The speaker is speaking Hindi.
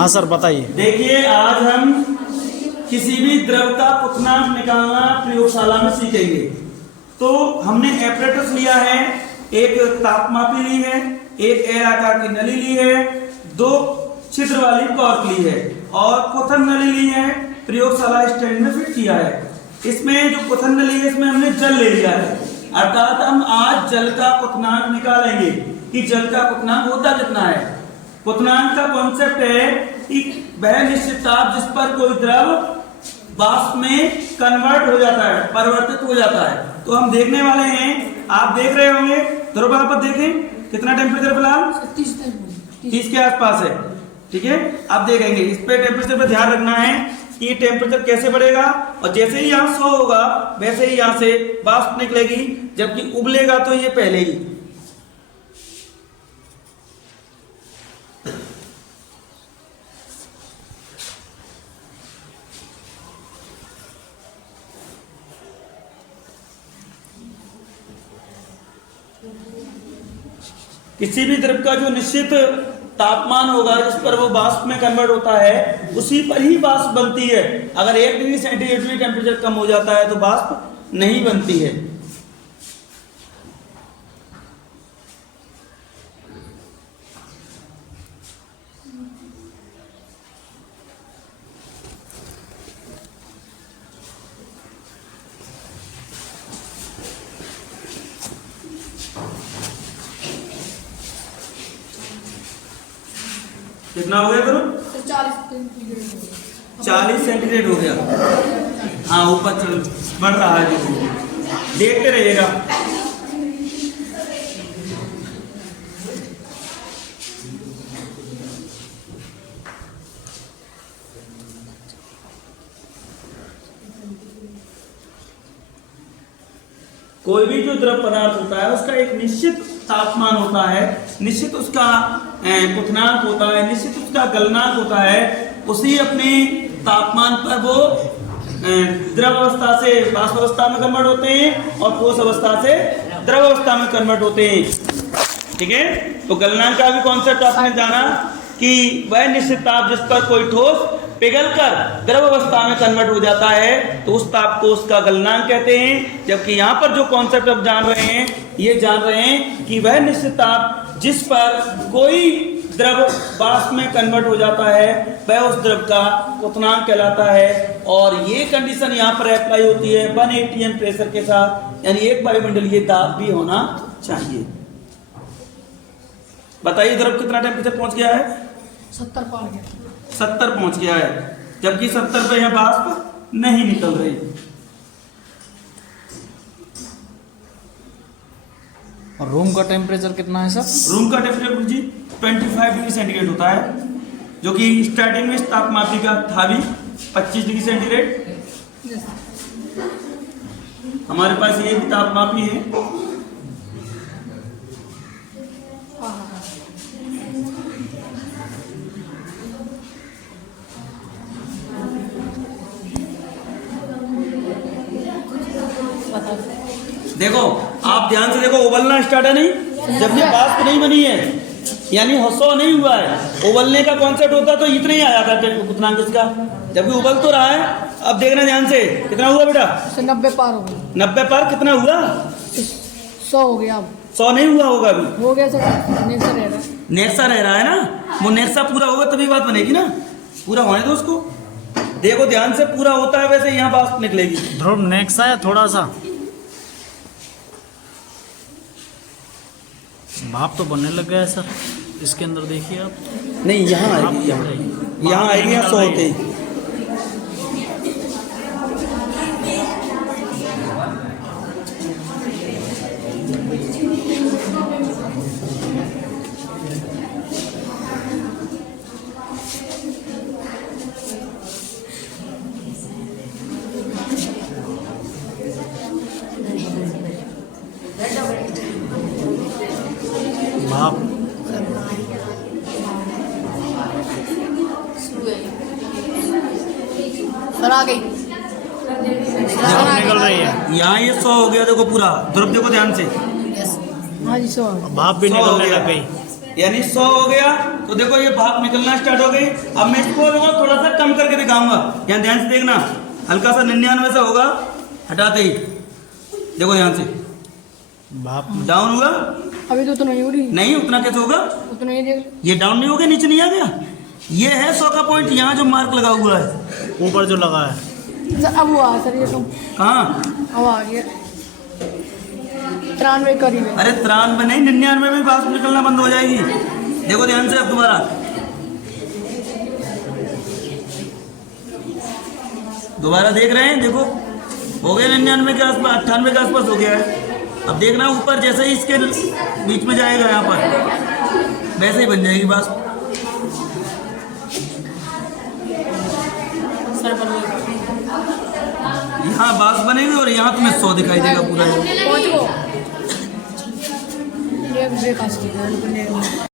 हाँ सर बताइए। देखिए, आज हम किसी भी द्रव का क्वथनांक निकालना प्रयोगशाला में सीखेंगे। तो हमने एपरेटस लिया है, एक तापमापी ली है, एक एयर आकार की नली ली है, 2 छिद्र वाली कॉर्क ली है और क्वथन नली ली है, प्रयोगशाला स्टैंड में फिट किया है। इसमें जो क्वथन नली है इसमें हमने जल ले लिया है, अर्थात हम आज जल का क्वथनांक निकालेंगे कि जल का क्वथनांक होता कितना है। क्वथनांक का कॉन्सेप्ट है कि वह निश्चित ताप जिस पर कोई द्रव वाष्प में कन्वर्ट हो जाता है, परिवर्तित हो जाता है। तो हम देखने वाले हैं, आप देख रहे होंगे, ध्रुव पर देखें कितना टेम्परेचर फिलहाल 30 के आसपास है। ठीक है, आप देखेंगे इस पे टेम्परेचर पे ध्यान रखना है कि ये टेम्परेचर कैसे बढ़ेगा, और जैसे ही यहाँ 100 होगा वैसे ही यहाँ से वाष्प निकलेगी, जबकि उबलेगा तो ये पहले ही। किसी भी द्रव का जो निश्चित तापमान होगा जिस पर वो वाष्प में कन्वर्ट होता है, उसी पर ही वाष्प बनती है। अगर 1 डिग्री सेंटीग्रेड भी टेम्परेचर कम हो जाता है तो वाष्प नहीं बनती है। कितना हो गया करो? 40 सेंटीग्रेड हो गया। हाँ, ऊपर चल बढ़ रहा है, देखते रहिएगा। कोई भी जो द्रव पदार्थ होता है उसका एक निश्चित तापमान होता है, निश्चित उसका क्वथनांक होता है, निश्चित उसका गलनांक होता है। उसी अपने तापमान पर वो द्रव अवस्था से वाष्प अवस्था में कन्वर्ट होते हैं और ठोस अवस्था से द्रव अवस्था में कन्वर्ट होते हैं। ठीक है, तो गलनांक का भी कॉन्सेप्ट आपने जाना कि वह निश्चित ताप जिस पर कोई ठोस पिघलकर द्रव अवस्था में कन्वर्ट हो जाता है तो उस ताप को उसका गलनांक कहते हैं। जबकि यहाँ पर जो कॉन्सेप्ट आप जान रहे हैं, ये जान रहे हैं कि वह निश्चित ताप जिस पर कोई द्रव वाष्प में कन्वर्ट हो जाता है वह उस द्रव का क्वथनांक कहलाता है। और ये कंडीशन यहाँ पर अप्लाई होती है 1 atm प्रेशर के साथ, यानी एक वायुमंडलीय दाब भी होना चाहिए। बताइए द्रव कितना टेम्परेचर पहुंच गया है? 70 पहुंच गया है, जबकि 70 पे यह वाष्प नहीं निकल रही। और रूम का टेम्परेचर कितना है सर? रूम का टेम्परेचर जी 25 डिग्री सेंटीग्रेड होता है, जो कि स्टार्टिंग में तापमापी का था भी 25 डिग्री सेंटीग्रेड। हमारे पास ये भी तापमापी है। देखो, आप ध्यान से देखो, उबलना स्टार्ट है नहीं, जब ये वाष्प नहीं बनी है, यानी 100 नहीं हुआ है। उबलने का कॉन्सेप्ट होता तो इतना ही आया था क्वथनांक इसका, जबकि उबल तो रहा है। अब देखना ध्यान से, कितना हुआ बेटा? 90 पार हो गया। 90 पार कितना हुआ? 100 हो गया। अब 100 नहीं हुआ होगा अभी, हो गया सर, नेक्सा रह रहा है। नेक्सा रह रहा है ना, वो नेक्सा पूरा होगा तभी बात बनेगी ना, पूरा होने दो उसको। देखो ध्यान से, पूरा होता है वैसे यहाँ वाष्प निकलेगी। ध्रुव नेक्सा है, थोड़ा सा भाप तो बनने लग गया है सर, इसके अंदर देखिए आप। नहीं, यहाँ आएगी, यहाँ आएगी, यहाँ 100 होते हैं। भाप सर आ गई, निकल रही है। यहाँ ये 100 हो गया, देखो पूरा ध्रुव, देखो ध्यान से। हाँ जी 100। भाप भी निकलने लग गई। यानी 100 हो गया। तो देखो ये भाप निकलना स्टार्ट हो गई। अब मैं इसको थोड़ा सा कम करके दिखाऊंगा, यहाँ ध्यान से देखना, हल्का सा 99 से होगा हटाते ही, देखो ध्यान से भाप डाउन हुआ अभी तो उतना नहीं हो रही, नहीं, उतना कैसे होगा, उतना ही देख लो। ये डाउन नहीं हो गया, नीचे नहीं आ गया, ये है 100 का पॉइंट, यहाँ जो मार्क लगा हुआ है ऊपर जो लगा है। सर अब हुआ सर ये तो, कहाँ, अब आ गया 93 करीब है। अरे 93 नहीं, 99 में भाप निकलना बंद हो जाएगी। देखो ध्यान से अब दोबारा, दोबारा देख रहे हैं, देखो हो गया 99 के आसपास, 98 के आसपास हो गया है। अब देखना ऊपर जैसे ही इसके बीच में जाएगा यहाँ पर, वैसे ही बन जाएगी बात। यहाँ बास बनेगी और यहाँ तुम्हें 100 दिखाई देगा पूरा। पहुंच गो ये ब्रेकफास्ट